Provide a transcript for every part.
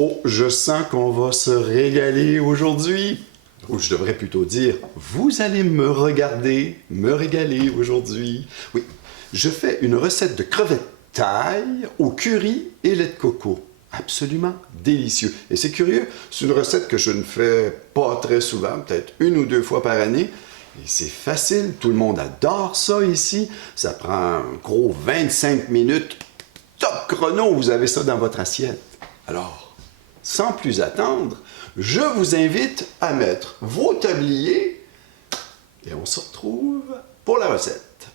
Oh, je sens qu'on va se régaler aujourd'hui. Ou je devrais plutôt dire, vous allez me regarder, me régaler aujourd'hui. Oui, je fais une recette de crevettes thaï au curry et lait de coco. Absolument délicieux. Et c'est curieux, c'est une recette que je ne fais pas très souvent, peut-être 1 ou 2 fois par année. Et c'est facile, tout le monde adore ça ici. Ça prend un gros 25 minutes. Top chrono, vous avez ça dans votre assiette. Alors, sans plus attendre, je vous invite à mettre vos tabliers et on se retrouve pour la recette.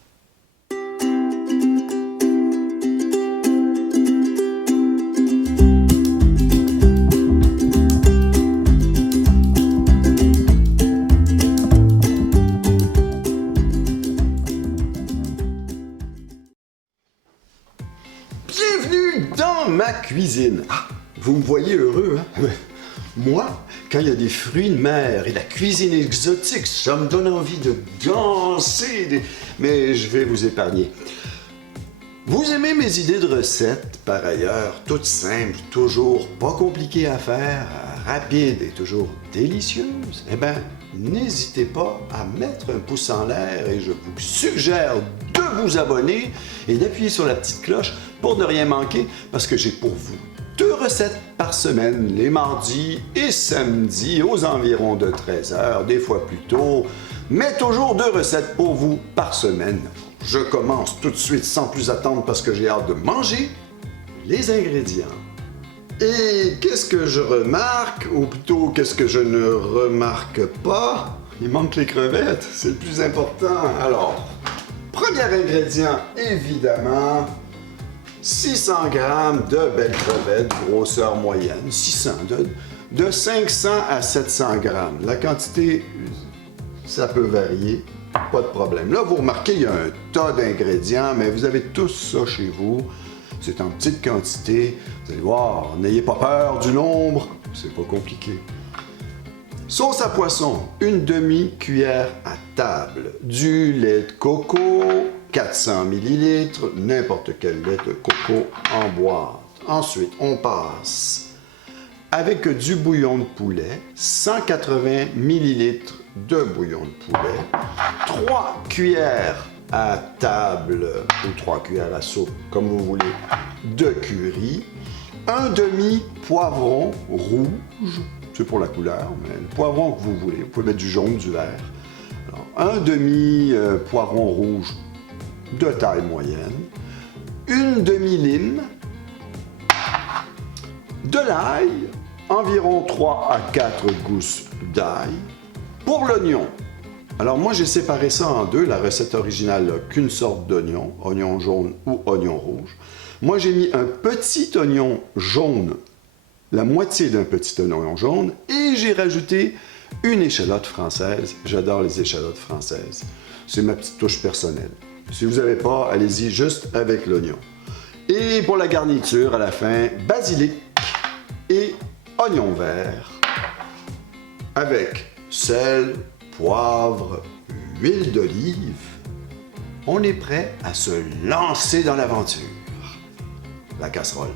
Bienvenue dans ma cuisine. Ah, vous me voyez heureux, hein? Moi, quand il y a des fruits de mer et la cuisine exotique, ça me donne envie de danser. Mais je vais vous épargner. Vous aimez mes idées de recettes, par ailleurs, toutes simples, toujours pas compliquées à faire, rapides et toujours délicieuses? Eh bien, n'hésitez pas à mettre un pouce en l'air et je vous suggère de vous abonner et d'appuyer sur la petite cloche pour ne rien manquer parce que j'ai pour vous 2 recettes par semaine, les mardis et samedis aux environs de 13h, des fois plus tôt, mais toujours 2 recettes pour vous par semaine. Je commence tout de suite sans plus attendre parce que j'ai hâte de manger les ingrédients. Et qu'est-ce que je remarque, ou plutôt qu'est-ce que je ne remarque pas? Il manque les crevettes, c'est le plus important. Alors, premier ingrédient, évidemment, 600 g de belles crevettes, grosseur moyenne, 600, de 500 à 700 g. La quantité, ça peut varier, pas de problème. Là, vous remarquez, il y a un tas d'ingrédients, mais vous avez tous ça chez vous. C'est en petite quantité. Vous allez voir, n'ayez pas peur du nombre, c'est pas compliqué. Sauce à poisson, une demi-cuillère à table. Du lait de coco, 400 ml, n'importe quel lait de coco en boîte. Ensuite, on passe avec du bouillon de poulet, 180 ml de bouillon de poulet, 3 cuillères à table ou 3 cuillères à soupe, comme vous voulez, de curry, un demi-poivron rouge, c'est pour la couleur, mais le poivron que vous voulez, vous pouvez mettre du jaune, du vert. Alors, un demi-poivron rouge de taille moyenne, une demi-lime, de l'ail, environ 3 à 4 gousses d'ail. Pour l'oignon, alors moi j'ai séparé ça en 2, la recette originale n'a qu'une sorte d'oignon, oignon jaune ou oignon rouge. Moi j'ai mis un petit oignon jaune, la moitié d'un petit oignon jaune, et j'ai rajouté une échalote française. J'adore les échalotes françaises. C'est ma petite touche personnelle. Si vous n'avez pas, allez-y juste avec l'oignon. Et pour la garniture, à la fin, basilic et oignon vert avec sel, poivre, huile d'olive. On est prêt à se lancer dans l'aventure. La casserole.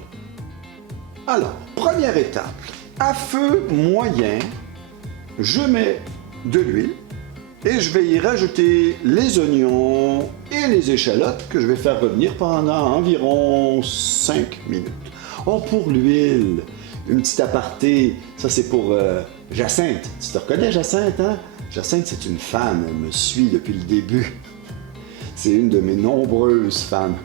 Alors, première étape, à feu moyen, je mets de l'huile et je vais y rajouter les oignons et les échalotes que je vais faire revenir pendant environ 5 minutes. Oh, pour l'huile, une petite aparté, ça c'est pour Jacinthe. Tu te reconnais, Jacinthe, hein? Jacinthe, c'est une fan, elle me suit depuis le début. C'est une de mes nombreuses fans.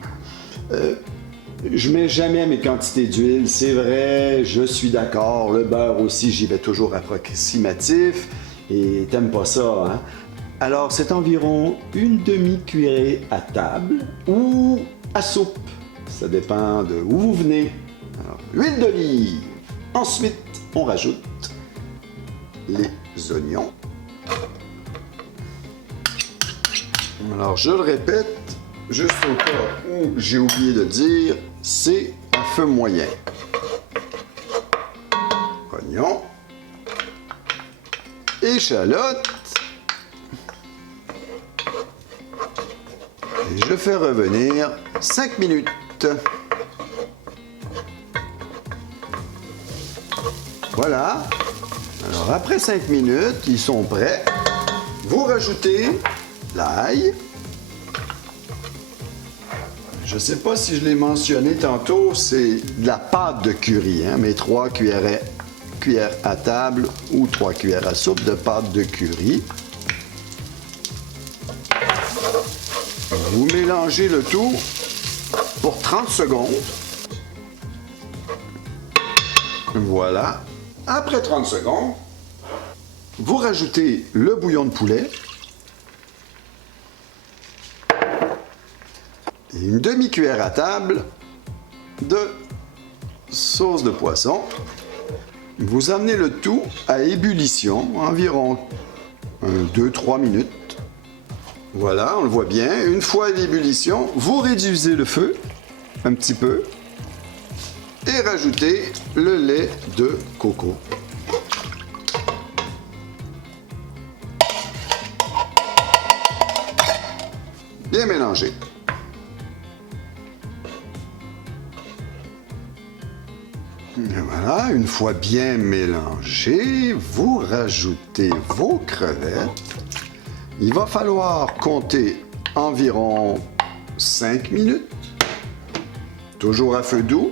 Je mets jamais mes quantités d'huile, c'est vrai, je suis d'accord. Le beurre aussi, j'y vais toujours approximatif. Et t'aimes pas ça, hein? Alors, c'est environ une demi-cuillerée à table ou à soupe. Ça dépend de où vous venez. Alors, huile d'olive. Ensuite, on rajoute les oignons. Alors, je le répète, juste au cas où j'ai oublié de dire, c'est à feu moyen. Oignon. Échalote. Et je fais revenir 5 minutes. Voilà. Alors, après 5 minutes, ils sont prêts. Vous rajoutez l'ail. Je ne sais pas si je l'ai mentionné tantôt, c'est de la pâte de curry, hein, mais 3 cuillères à table ou 3 cuillères à soupe de pâte de curry. Vous mélangez le tout pour 30 secondes. Voilà. Après 30 secondes, vous rajoutez le bouillon de poulet et une demi-cuillère à table de sauce de poisson. Vous amenez le tout à ébullition, environ 2-3 minutes. Voilà, on le voit bien. Une fois à l'ébullition, vous réduisez le feu un petit peu et rajoutez le lait de coco. Bien mélangé. Et voilà, une fois bien mélangé, vous rajoutez vos crevettes. Il va falloir compter environ 5 minutes, toujours à feu doux,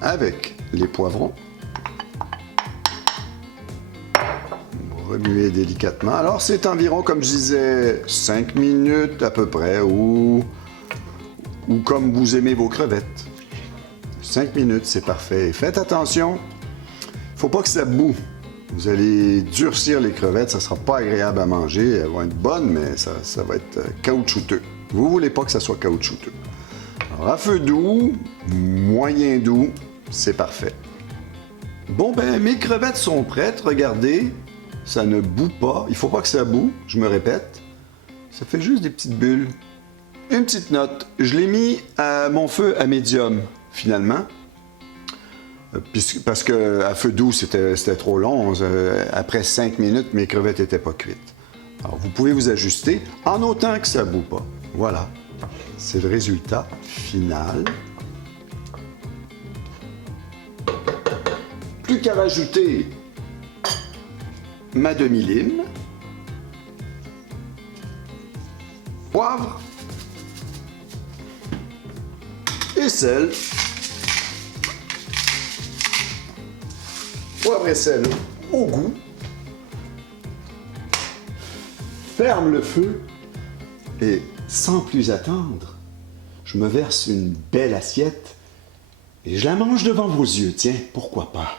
avec les poivrons. Vous remuez délicatement. Alors, c'est environ, comme je disais, 5 minutes à peu près, ou comme vous aimez vos crevettes. 5 minutes, c'est parfait. Faites attention, il ne faut pas que ça boue. Vous allez durcir les crevettes, ça ne sera pas agréable à manger. Elles vont être bonnes, mais ça va être caoutchouteux. Vous ne voulez pas que ça soit caoutchouteux. Alors, à feu doux, moyen doux, c'est parfait. Bon, ben, mes crevettes sont prêtes. Regardez, ça ne bout pas. Il ne faut pas que ça boue, je me répète. Ça fait juste des petites bulles. Une petite note, je l'ai mis à mon feu à médium, finalement. Parce qu'à feu doux, c'était trop long. Après 5 minutes, mes crevettes n'étaient pas cuites. Alors, vous pouvez vous ajuster en autant que ça ne bout pas. Voilà, c'est le résultat final. Plus qu'à rajouter ma demi-lime, poivre et sel. Poivre et sel au goût. Ferme le feu et sans plus attendre, je me verse une belle assiette et je la mange devant vos yeux. Tiens, pourquoi pas?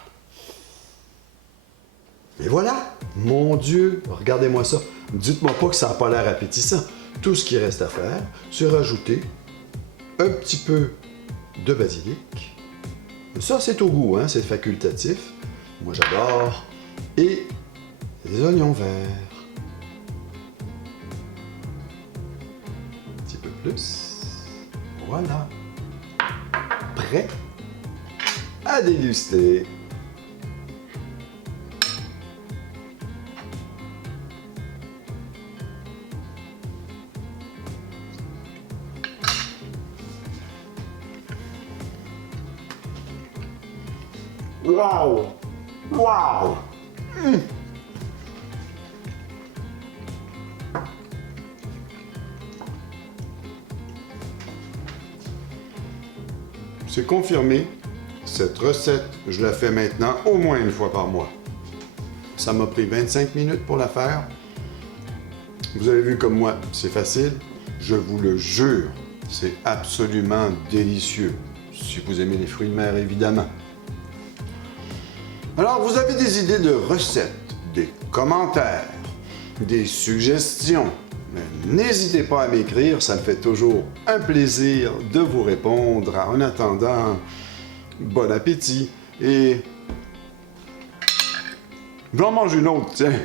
Et voilà! Mon Dieu! Regardez-moi ça. Dites-moi pas que ça n'a pas l'air appétissant. Tout ce qui reste à faire, c'est rajouter un petit peu de basilic. Ça, c'est au goût, hein? C'est facultatif. Moi, j'adore. Et des oignons verts. Un petit peu plus. Voilà. Prêt à déguster. Wow! Wow! C'est confirmé. Cette recette, je la fais maintenant au moins une fois par mois. Ça m'a pris 25 minutes pour la faire. Vous avez vu comme moi, c'est facile. Je vous le jure, c'est absolument délicieux. Si vous aimez les fruits de mer, évidemment. Alors, vous avez des idées de recettes, des commentaires, des suggestions. N'hésitez pas à m'écrire, ça me fait toujours un plaisir de vous répondre. En attendant, bon appétit et... je vais en manger une autre, tiens.